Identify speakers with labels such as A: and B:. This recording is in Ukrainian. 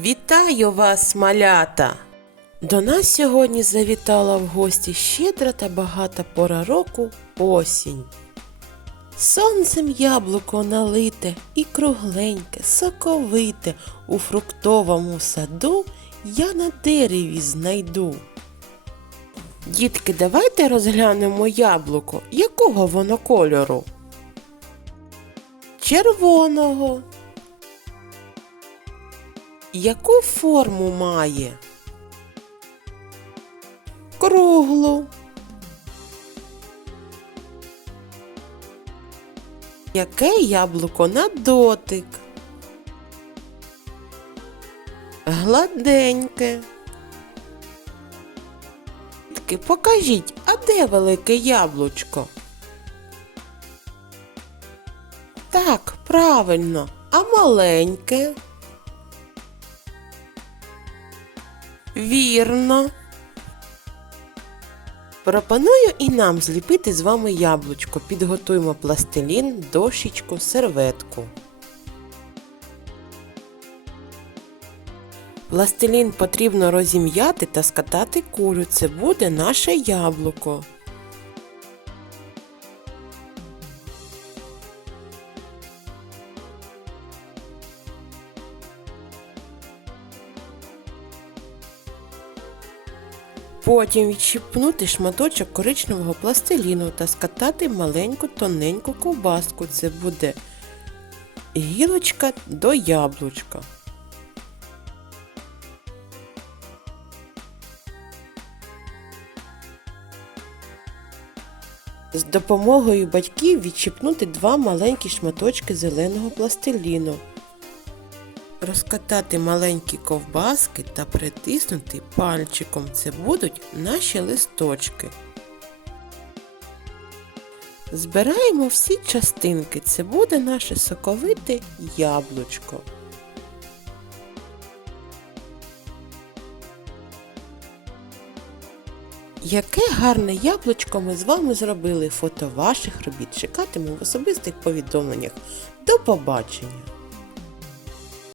A: Вітаю вас, малята! До нас сьогодні завітала в гості щедра та багата пора року осінь. Сонцем яблуко налите і кругленьке, соковите у фруктовому саду я на дереві знайду. Дітки, давайте розглянемо яблуко. Якого воно кольору? Червоного. Яку форму має? Круглу. Яке яблуко на дотик? Гладеньке. Покажіть, а де велике яблучко? Так, правильно, а маленьке? Вірно. Пропоную і нам зліпити з вами яблучко. Підготуємо пластилін, дощечку, серветку. Пластилін потрібно розім'яти та скатати кулю. Це буде наше яблуко. Потім відщипнути шматочок коричневого пластиліну та скатати маленьку тоненьку ковбаску. Це буде гілочка до яблучка. З допомогою батьків відчіпнути два маленькі шматочки зеленого пластиліну. Розкатати маленькі ковбаски та притиснути пальчиком. Це будуть наші листочки. Збираємо всі частинки. Це буде наше соковите яблучко. Яке гарне яблучко ми з вами зробили. Фото ваших робіт чекатиму в особистих повідомленнях. До побачення!